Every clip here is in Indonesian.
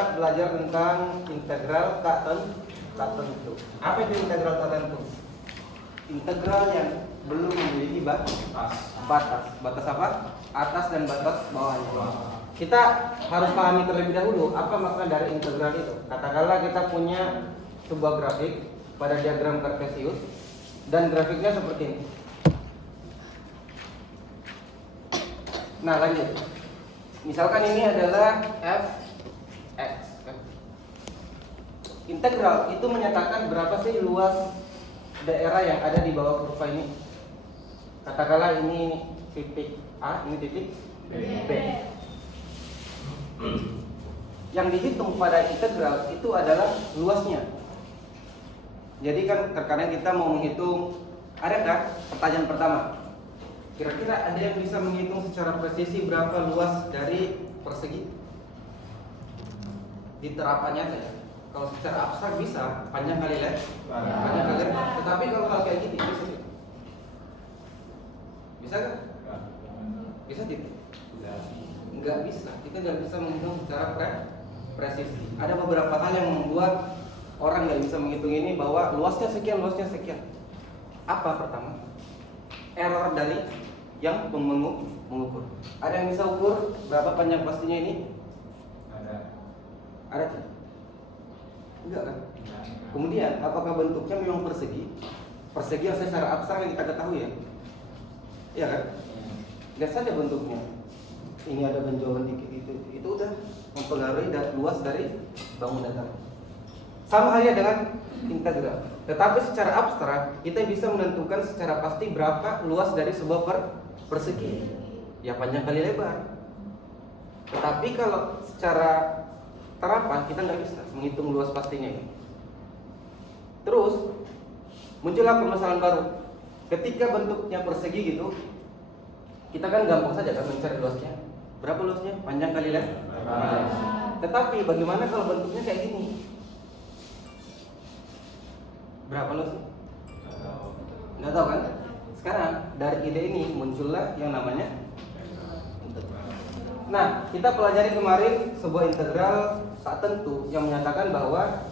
kita belajar tentang integral tak tentu. Apa itu integral tak tentu? Integral yang belum memiliki batas. Batas apa? Atas dan batas bawahnya. Kita harus pahami terlebih dahulu apa makna dari integral itu. Katakanlah kita punya sebuah grafik pada diagram Cartesius dan grafiknya seperti ini. Nah, lanjut. Misalkan ini adalah f(x). Integral itu menyatakan berapa sih luas daerah yang ada di bawah kurva ini. Katakanlah ini titik A, ini titik B. Yang dihitung pada integral itu adalah luasnya. Jadi kan terkadang kita mau menghitung, adakah pertanyaan pertama? Kira-kira ada yang bisa menghitung secara presisi berapa luas dari persegi? Di terapan nyata ya. Kalau secara abstrak bisa, panjang kali lebar. Panjang kali lebar. Tetapi kalau hal kayak gini bisa tidak? Bisa kan? Bisa tidak? Enggak bisa. Kita nggak bisa menghitung secara presisi. Ada beberapa hal yang membuat orang nggak bisa menghitung ini, bahwa luasnya sekian. Apa pertama? Error dari yang mengukur. Ada yang bisa ukur berapa panjang pastinya ini? Ada tidak? Enggak kan? Kemudian apakah bentuknya memang persegi? Persegi yang secara abstrak yang kita ketahui ya? Iya kan? Lihat saja bentuknya. Ini ada benjolan dikit itu udah mempengaruhi luas dari bangunan datar. Sama halnya dengan integral. Tetapi secara abstrak kita bisa menentukan secara pasti berapa luas dari sebuah persegi. Ya panjang kali lebar. Tetapi kalau secara terapan kita nggak bisa menghitung luas pastinya ini. Terus muncullah permasalahan baru. Ketika bentuknya persegi gitu, kita kan gampang saja kan mencari luasnya. Berapa luasnya? Panjang kali lebar. Tetapi bagaimana kalau bentuknya kayak gini? Berapa luasnya? Nggak tahu kan? Sekarang dari ide ini muncullah yang namanya integral. Nah, kita pelajari kemarin sebuah integral tak tentu yang menyatakan bahwa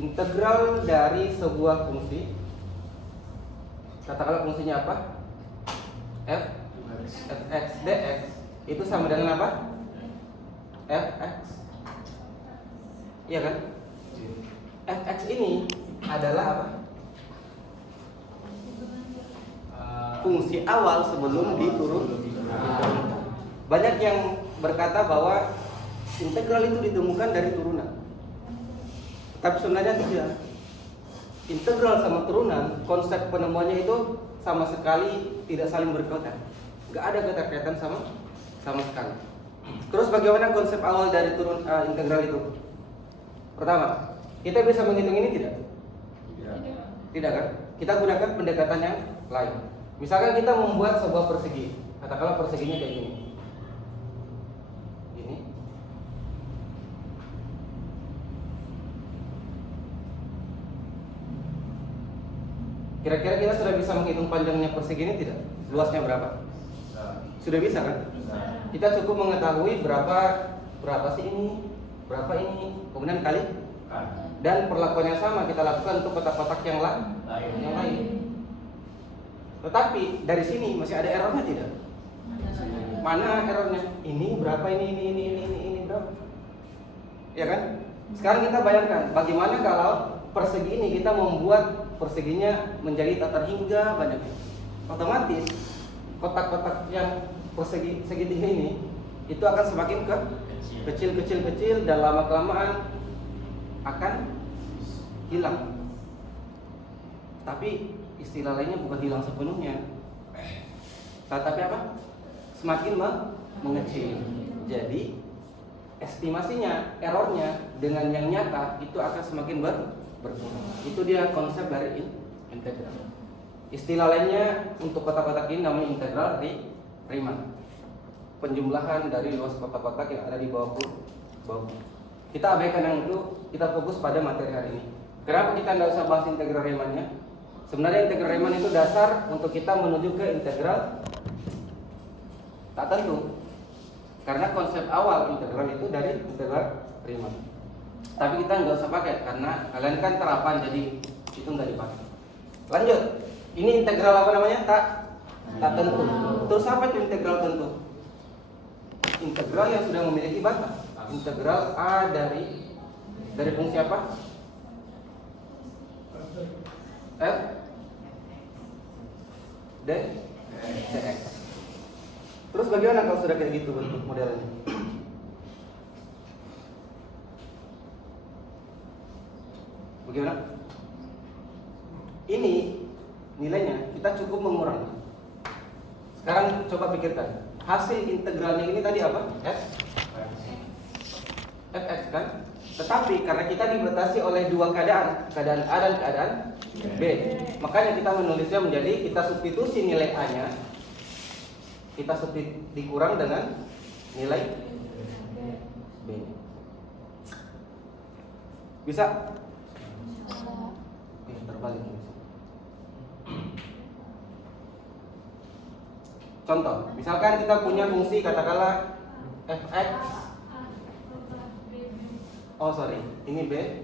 integral dari sebuah fungsi, katakanlah fungsinya apa? fx dx itu sama dengan apa? Fx. Iya kan? Fx ini adalah apa? Fungsi awal sebelum diturunkan. Banyak yang berkata bahwa integral itu ditemukan dari turunan. Tapi sebenarnya tidak. Integral sama turunan, konsep penemuannya itu sama sekali tidak saling berkaitan. Gak ada keterkaitan sama sekali. Terus bagaimana konsep awal dari integral itu? Pertama, kita bisa menghitung ini tidak? Tidak kan? Kita gunakan pendekatan yang lain. Misalkan kita membuat sebuah persegi. Katakanlah perseginya kayak gini. Ini. Kira-kira kita sudah bisa menghitung panjangnya persegi ini tidak? Luasnya berapa? Sudah bisa kan? Kita cukup mengetahui berapa sih ini, berapa ini, kemudian kali. Dan perlakuan yang sama kita lakukan untuk kotak-kotak yang lain. Tetapi dari sini masih ada errornya tidak? Mana errornya? Ini berapa, ini berapa? Ya kan? Sekarang kita bayangkan bagaimana kalau persegi ini kita membuat perseginya menjadi tata hingga banyak. Otomatis kotak-kotak yang persegi segitiga ini itu akan semakin kecil dan lama-kelamaan akan hilang. Tapi istilah lainnya bukan hilang sepenuhnya, tetapi apa? Semakin mengecil. Jadi estimasinya, errornya dengan yang nyata itu akan semakin berkurang. Itu dia konsep dari integral. Istilah lainnya untuk kotak-kotak ini namanya integral Riemann. Penjumlahan dari luas kotak-kotak yang ada di bawah. Kita abaikan yang itu, kita fokus pada materi hari ini. Kenapa kita nggak usah bahas integral Riemann-nya? Sebenarnya integral Riemann itu dasar untuk kita menuju ke integral tak tentu. Karena konsep awal integral itu dari integral prima. Tapi kita nggak usah pakai karena kalian kan terapan, jadi itu nggak dipakai. Lanjut, ini integral apa namanya? Tak tentu. Terus apa itu integral tentu? Integral yang sudah memiliki batas. Integral a dari fungsi apa? F dx. Terus bagaimana kalau sudah kayak gitu bentuk modelnya? Bagaimana? Ini nilainya kita cukup mengurangi. Sekarang coba pikirkan, hasil integralnya ini tadi apa? Fx kan? Tetapi karena kita dibatasi oleh dua keadaan A dan keadaan B, makanya kita menulisnya menjadi, kita substitusi nilai A-nya, kita dikurang dengan nilai B. Bisa? Terbalik. Contoh, misalkan kita punya fungsi katakanlah fx. Oh sorry, ini B.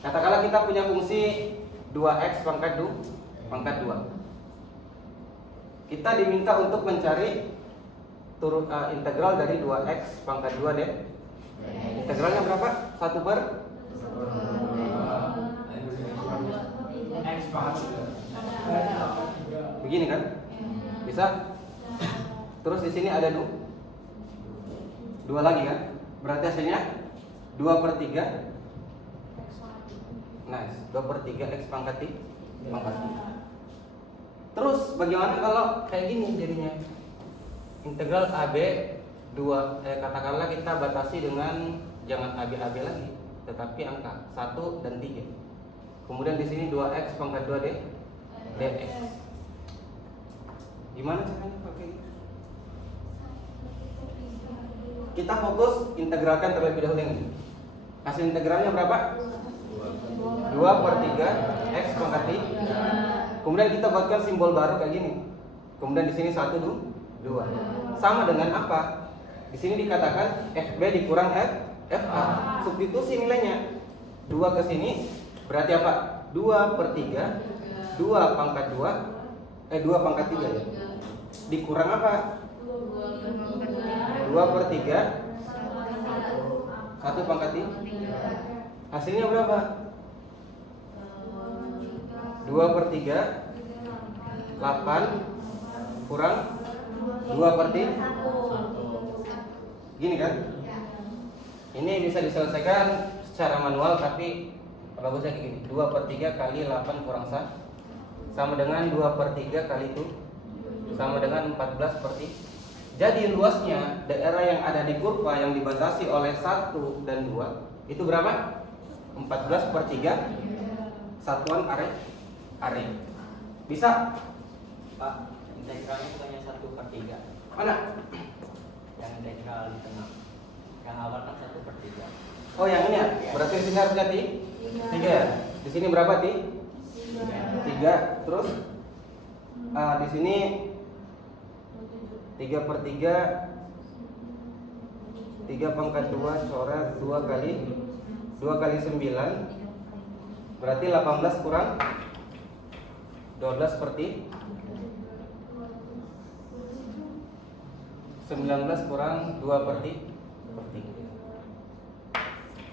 Katakanlah kita punya fungsi 2x pangkat 2. Kita diminta untuk mencari integral dari 2x pangkat 2 deh. Integralnya berapa? 1 per x pangkat 2. Begini kan? Bisa? Terus di sini ada 2 lagi kan? Berarti hasilnya 2 per 3. Nice, 2 per 3 x pangkat 3. Terus bagaimana kalau kayak gini jadinya? Integral AB 2, katakanlah kita batasi dengan jangan AB lagi, tetapi angka 1 dan 3. Kemudian di sini 2x pangkat 2 dx. Gimana caranya pakai ini? Kita fokus integralkan terlebih dahulu ini. Hasil integralnya berapa? 2 per 3 x pangkat 3. Kemudian kita buatkan simbol baru kayak gini. Kemudian di sini 1 2. Sama dengan apa? Di sini dikatakan fb dikurang fa. Substitusi nilainya. 2 ke sini berarti apa? 2 per 3 2 pangkat 2 2 pangkat 3 ya. Dikurang apa? 2 per 3 1 pangkat 3. Hasilnya berapa? 2 per 3 8 kurang 2 per 3. Gini kan? Ini bisa diselesaikan secara manual, tapi bagusnya kayak gini. 2 per 3 kali 8 kurang 1 sama dengan 2 per 3 kali itu sama dengan 14 per 3. Jadi luasnya daerah yang ada di kurva yang dibatasi oleh 1 dan 2 itu berapa? 14 per 3 satuan are. Bisa? Pak, integralnya bukannya 1 per 3. Mana? Yang integral di tengah. Yang awal kan 1 per 3. Oh yang ini ya? Berarti di sini harusnya 3 ya? Di sini berapa 3. Terus di sini 3 per 3 3 pangkat 2 coret 2 kali 9 berarti 18 kurang 12 per 19 kurang 2 per 3.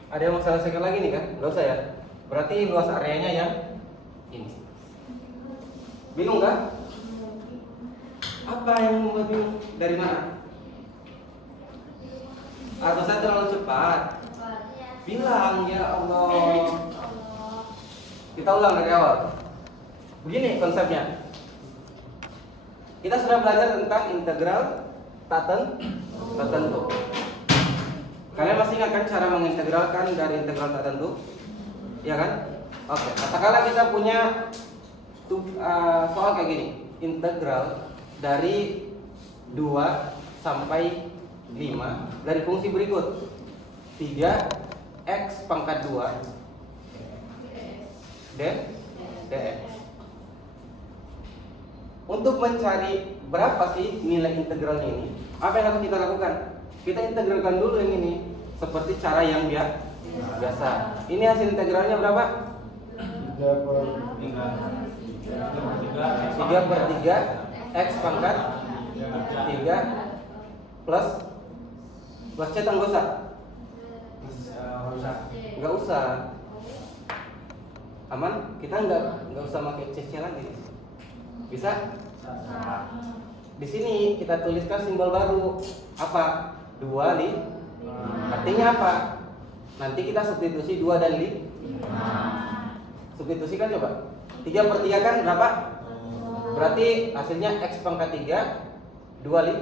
Ada yang mau selesaikan lagi nih kan? Gak usah ya. Berarti luas areanya yang ini. Bingung gak? Apa yang membuat bingung? Dari mana? Atau saya terlalu cepat? Bilang ya Allah. Kita ulang dari awal. Begini konsepnya. Kita sudah belajar tentang integral tak tentu. Kalian masih ingat kan cara mengintegralkan dari integral tak tentu? Ya kan? Oke. Katakanlah kita punya soal kayak gini. Integral dari 2 sampai 5 dari fungsi berikut 3x pangkat 2 dx. Untuk mencari berapa sih nilai integralnya ini, apa yang harus kita lakukan? Kita integralkan dulu yang ini, seperti cara yang biasa. Ini hasil integralnya berapa? 3/3 X pangkat 3 plus C atau nggak usah? Nggak usah. Aman? Kita nggak usah pakai C-nya lagi. Bisa? Di sini kita tuliskan simbol baru. Apa? 2 li. Artinya apa? Nanti kita substitusi 2 dan li. Substitusikan coba. 3/3 kan berapa? Berarti hasilnya X pangkat 3 2 li.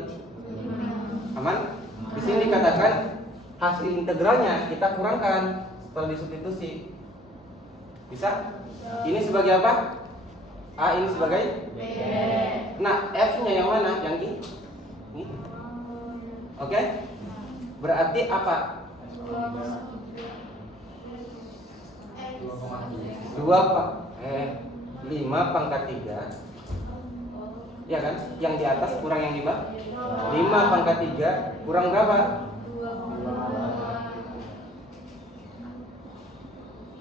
Aman? Di sini dikatakan hasil integralnya kita kurangkan setelah disubstitusi. Bisa? Ini sebagai apa? A ini sebagai B. Nah, F-nya yang mana? Yang ini? Ini. Oke? Berarti apa? 5 pangkat 3. Ya kan? Yang di atas kurang yang di bawah. 5 pangkat 3 kurang berapa?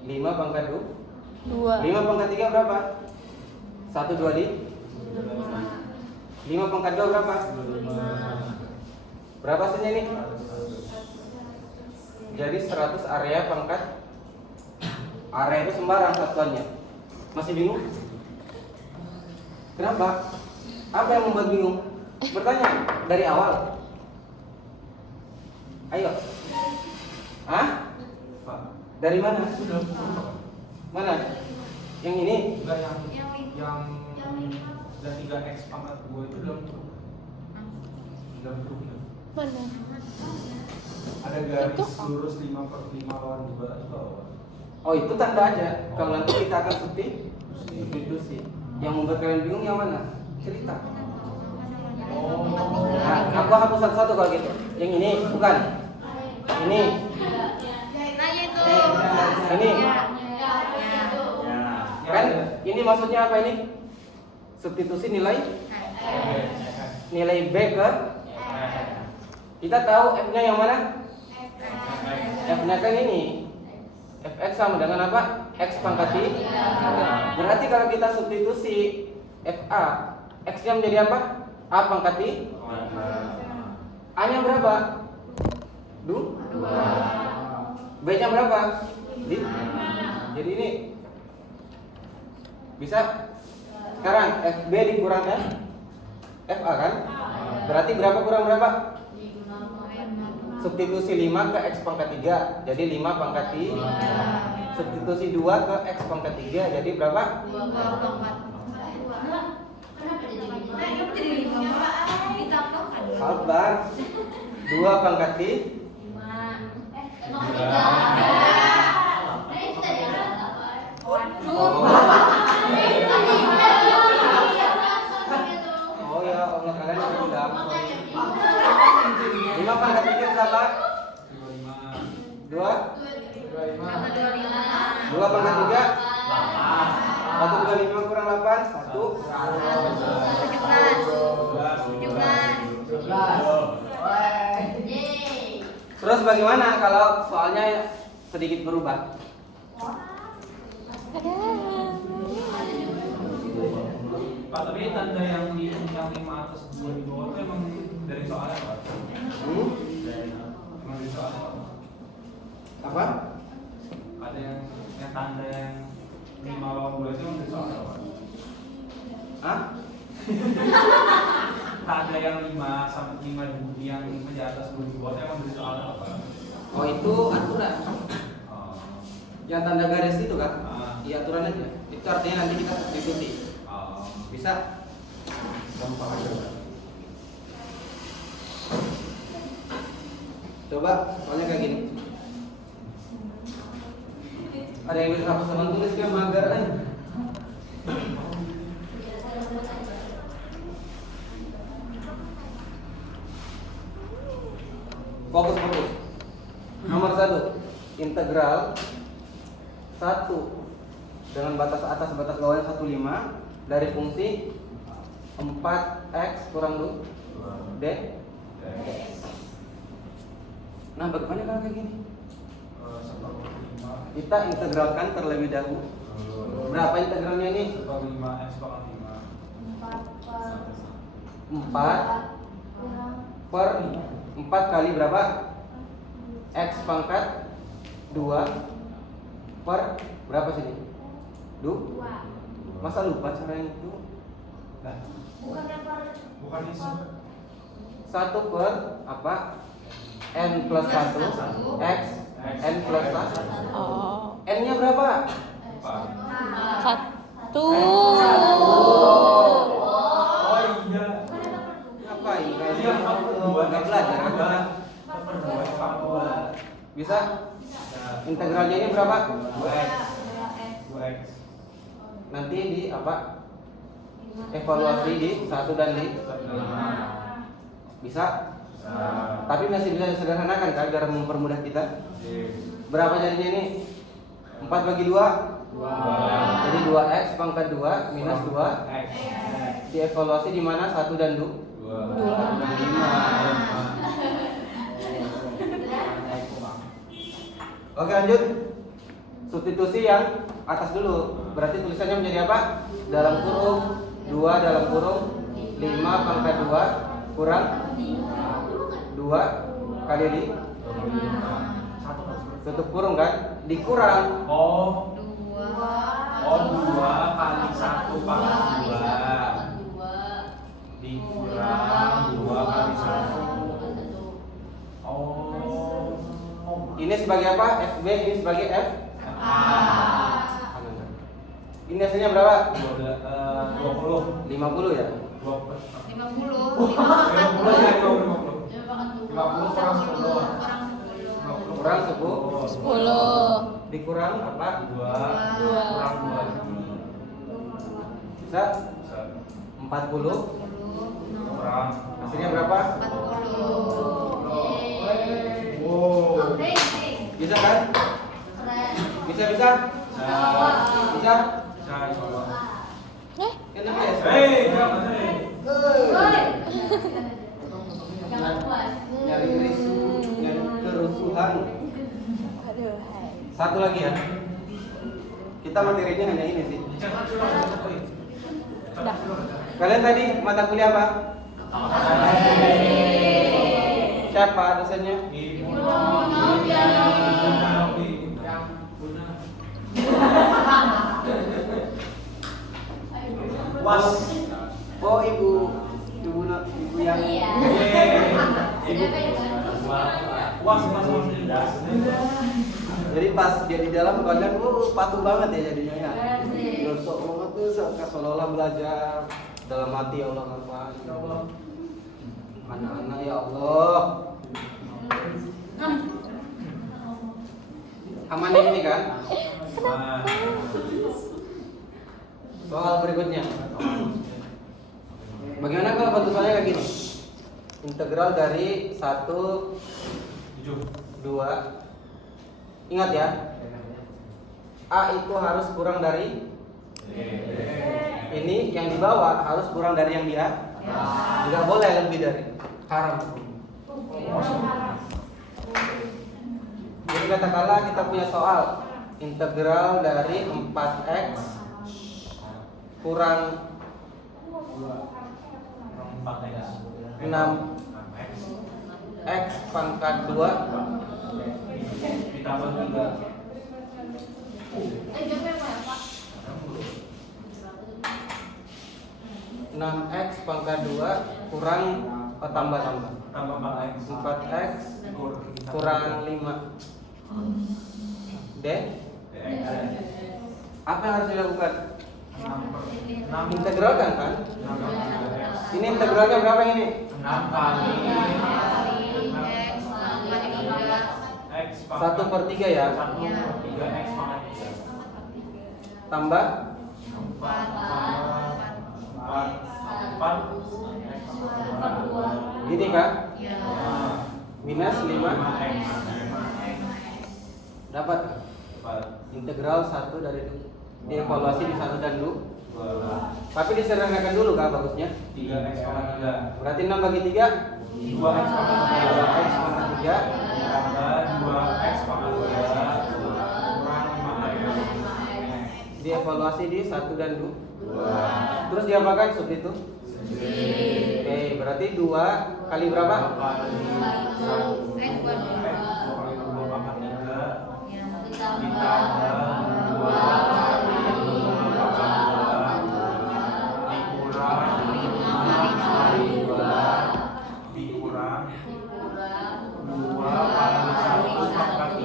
5 pangkat 2. 5 pangkat 3 berapa? 1 2 li. 5 pangkat 2 berapa? Berapa hasilnya ini? Jadi 100 area pangkat. Area itu sembarang satuannya. Masih bingung? Kenapa? Apa yang membuat bingung? Bertanya dari awal. Ayo. Hah? Dari mana? Mana? Yang ini? Enggak, yang 3x pangkat 2 itu dalam truk. Dalam truk. Mana? Ada garis lurus 5/5 lawan 2 itu apa? Oh, itu tanda aja. Kalau nanti kita akan substitusi. Yang membuat kalian bingung yang mana? Cerita. Nah, aku hapus satu-satu kalau gitu. Yang ini bukan. Ini. Ini. Kan ini maksudnya apa ini? Substitusi nilai B ke. Kita tahu F-nya yang mana? F-nya kan ini. Fx sama dengan apa? X pangkat 3. Berarti kalau kita substitusi Fa, X-nya menjadi apa? A pangkat 3. A-nya berapa? 2. B-nya berapa? Jadi ini bisa. Sekarang FB dikurangkan FA kan? Berarti berapa kurang berapa? Substitusi 5 ke X pangkat 3. Jadi 5 pangkat 3. Substitusi 2 ke X pangkat 3. Jadi berapa? 2 pangkat 2. Kenapa jadi 5? Ditambahkan. Sabar. 2 pangkat 3. 5. Oh ya Allah, kalian udah bilang. 5 pangkat 3 berapa? 2. 2 pangkat 3. 1 2 5 kurang 8. 1. Terus bagaimana kalau soalnya sedikit berubah? Pak, tapi tanda yang 5 atas 2 di bawah itu emang dari soalnya Pak? Emang dari soalnya Pak? Apa? Ada yang tanda yang 5 lawan 2 itu emang dari soalnya Pak? Hah? Tanda yang 5 sampai 5 yang di atas 2 di bawah itu emang dari soalnya Pak? Oh, itu aturan. Oh. Yang tanda garis itu kan? Ah. Iya, aturan aja. Itu artinya nanti kita substitusi. Oh. Bisa? Gampang aja. Coba, soalnya kayak gini. Ada yang bisa hapus teman tulis kan mager aja. Fokus. Nomor 1, integral 1 dengan batas atas batas bawahnya 15 dari fungsi 4 4x kurang 2 D. Nah, bagaimana kalau kayak gini? Kita integralkan terlebih dahulu. Berapa integralnya ini? 4 per 4 kali berapa? X pangkat 2 per berapa sini? 2. Masa lupa cara yang itu? Bukan isu. 1 per apa? N plus 1 X N plus 1. Oh. N nya berapa? 1. Oh iya. Ngapain? Iya, Nggak belajar apa? Bisa? Integralnya ini berapa? 2x. Nanti di apa? Evaluasi di 1 dan di bisa? Tapi masih bisa disederhanakan kan biar mempermudah kita. Berapa jadinya ini? 4 bagi 2. Jadi 2x pangkat 2 minus 2. Dievaluasi di mana? 1 dan 2. 1 dan 5. Oke, lanjut. Substitusi yang atas dulu. Berarti tulisannya menjadi apa? Dalam kurung 2 dalam kurung 5 pangkat 2 kurang 2 kali di tutup kurung kan? Dikurang Oh 2 kali 1 pangkat 2 dikurang 2 kali 1. Oh. ini sebagai apa? FB, ini sebagai F. Ini hasilnya berapa? 20. 50 ya? 50 Kurang 10 10. dikurang apa? 2 kurang 2. Bisa? 40 Kurang. hasilnya berapa? 40. Wow. Bisa kan? Bisa? Bisa? Bisa coba. Kenapa ya? Jangan. Jangan puas. Nyari kerusuhan. Aduh, hai. Satu lagi ya. Kita materinya hanya ini sih. Udah. Kalian tadi mata kuliah apa? Siapa dosennya? Was. Oh, ibu yang Was. jadi pas dia di dalam kalian patuh banget ya jadinya ya. Sok banget tuh seolah-olah belajar dalam hati ya Allah apa? Ya Allah. Anak-anak ya Allah. Aman ini kan? Soal berikutnya. Bagaimana kalau bentuk soalnya kayak gini? Integral dari 1 2. Ingat ya. A itu harus kurang dari ini, yang di bawah harus kurang dari yang dia. Tidak boleh lebih dari. Haram. Jadi katakanlah kita punya soal integral dari 4x kurang 6x pangkat 2 ditambah 3. 6x pangkat 2 kurang tambah Tambah 4x. 4x kurang 5 D. Apa yang harus dilakukan? 6 Integralkan kan? Ini integralnya berapa ini? 6 kali x 1/3 ya. 1/3 x pangkat 3. Tambah 4 gini kan? Minus 5 5x. dapat integral 1 dari dievaluasi di 1 dan 2 Tapi disederhanakan dulu kak bagusnya. 3x pangkat 3. Berarti 6 bagi 3 2x pangkat 3. 2x pangkat 3 Ditambah 2x pangkat 3 kurang 5x. dievaluasi di 1 dan 2. Terus diapakan sub itu? Oke, berarti 2 kali berapa? 2 kali 1. Eh, bukan. 2 kali 2 pangkat 3. Ya, Ditambah 2 kali 2 pangkat 2 dikurang 5 kali 2 dikurang 2 kali 1 pangkat 3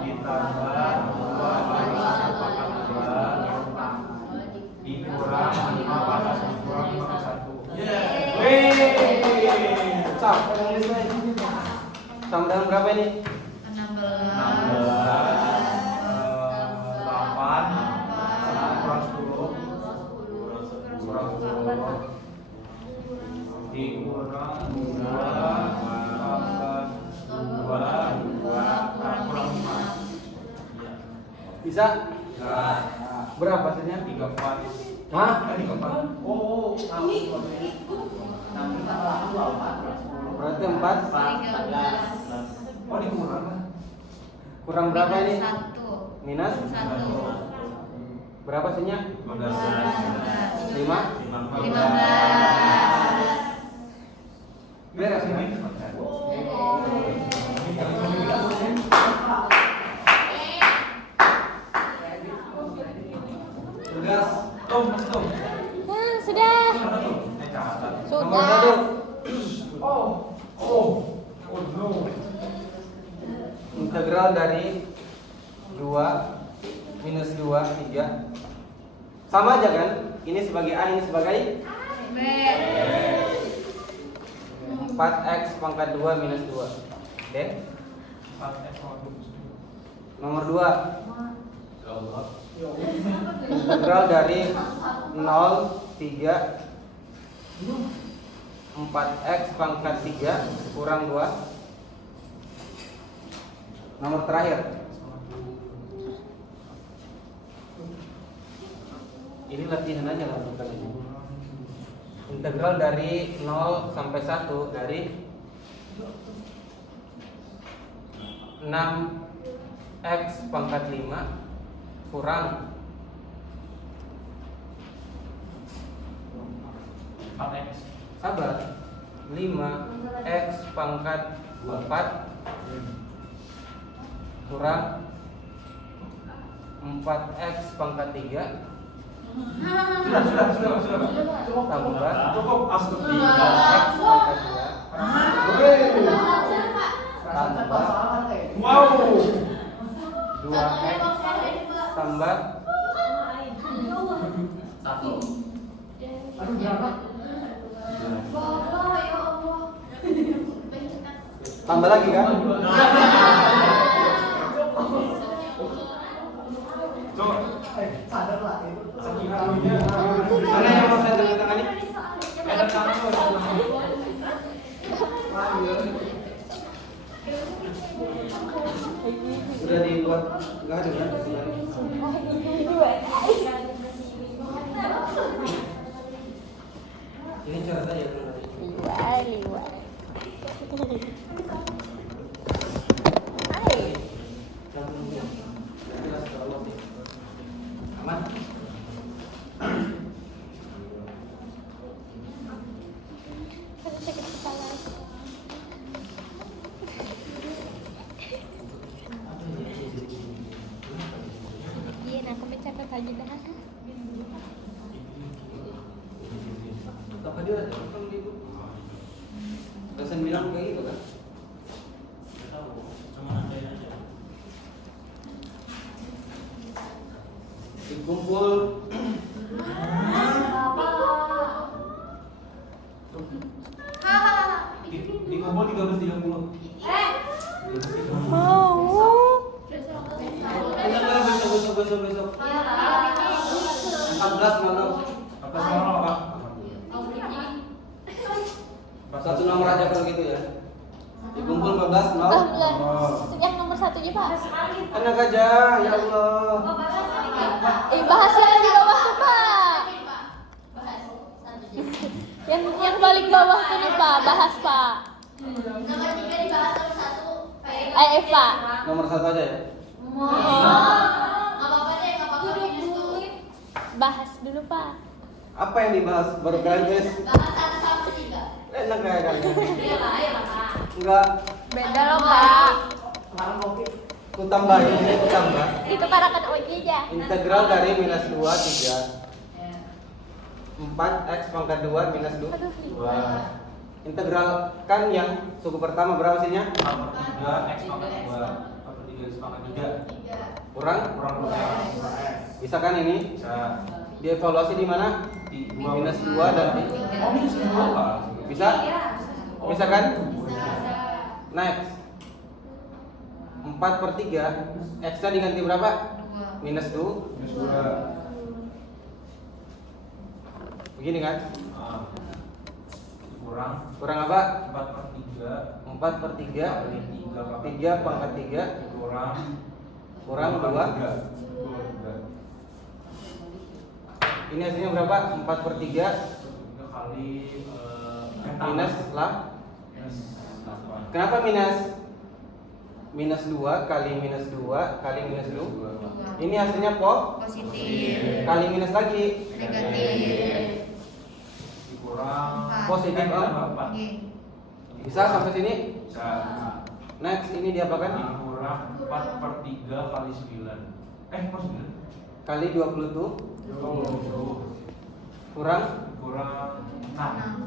ditambah 2 kali 1 pangkat 2 dikurang 5 pangkat 1 dikurang 5 kali 1. Wih, Cap, nulis lagi. Sama dengan berapa ini? 8 kurang 10 kurang 10 dikurang 2 tambah 2 kurang 5. Bisa? Berapa hasilnya? 3 Hah? 3 oh Berarti 4 oh dikurang kurang berapa ini? Minus? 1. Berapa hasilnya? 15 5? 15. Beres ini? Tugas Tom. Nah, sudah. nomor Sudah. 1. Oh no. Integral dari 2 minus 2, 3. Sama aja kan? Ini sebagai A, ini sebagai B. 4x pangkat 2 minus 2. Oke? Nomor 2. Integral dari 0, 3 4x pangkat 3 kurang 2. Nomor terakhir. Ini latihan aja lah bukan ini. Integral dari 0 sampai 1 dari 6x pangkat 5 kurang 4x sabar 5x pangkat 4 kurang 4x pangkat 3 sudah tambah cukup 3x pangkat 2 tambah wow 2x tambah tambah lagi kan? Mana yang mau saya tanda tangan ini? Sudah dibuat nggak ada kan? Ini cara saya Liwat, liwat. Hai. Aman. Aku sakit kepala. Iya, nah aku mencatat lagi dah. Apa dia ada kan gitu? Dosen bilang kayak gitu kan? Dikumpul dikumpul 13.30 Mau. besok 14 malam. apa semua apa Satu nomor aja kalau gitu ya. Dikumpul 14 Oh, nol. belum. Yang nomor 1-nya, Pak. Enak aja, ya Allah. Bahasa yang di bawah tuh, Pak. Yang balik bawah tuh nih Pak, bahas Pak. Nomor 3 dibahas, nomor 1 Eva. Nomor 1 aja ya. Nggak apa-apa deh, nggak apa-apa minus tuh. Bahas dulu Pak. Apa yang dibahas baru kalian tulis? Bahas 1 sampai 3. Enak kayak kalian. Iya lah, ya lah. Enggak, Beda loh Pak. ku tambahin ini, ku tambah. Itu karakan Oji aja. Integral dari minus 2, 3 4 x pangkat 2 minus 2. Aduh. Integral kan yang suku pertama berapa sihnya? 4/3 x pangkat 2 4/3 x pangkat 3 Kurang? kurang 2x. Bisa kan ini? Bisa Dievaluasi di mana? di Minus 2 dan di. Oh, minus 2 Pak. Bisa? Bisa kan? Bisa. Next. 4/3 x-nya diganti berapa? Minus 2. Minus 2. Begini kan? Kurang Kurang apa? 4/3 4/3 3 pangkat 3 kurang 2. 2. Ini hasilnya berapa? 4/3 kali minus lah. minus 8. Kenapa minus? Minus 2 kali minus 2 kali minus 2. Ini hasilnya Positif. kali minus lagi. Negatif. Kurang Positif, Pak. Bisa sampai sini? Bisa. Next, ini diapakan? Kurang 4/3 kali 9. Kok 9? Kali 20 tuh 20. kurang Kurang 6.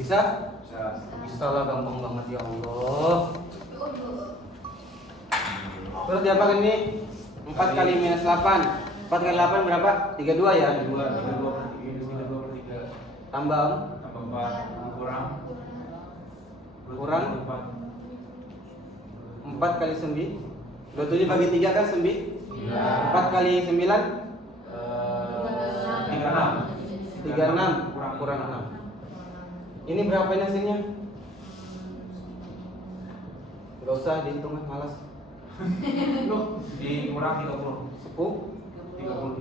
bisa? Bisa. Bisa lah, gampang banget ya Allah. Terus diapakan ini? 4 kali minus 8. 4 kali 8 berapa? 32 ya? 32/3. Tambah Tambah 4 kurang Kurang? 4 kali 9. 27 bagi 3 kan 9. 4 kali 9 36. Kurang 6. Ini berapa ini hasilnya? Gak usah dihitung, malas. Dikurang 30. 10. 30.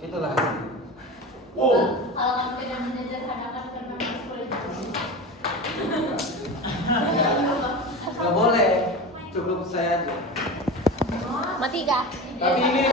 Itulah hasilnya. Wow. Kalau kamu tidak menyederhanakan kan memang sulit. Gak boleh, cukup saya aja. Mati gak? Tapi ini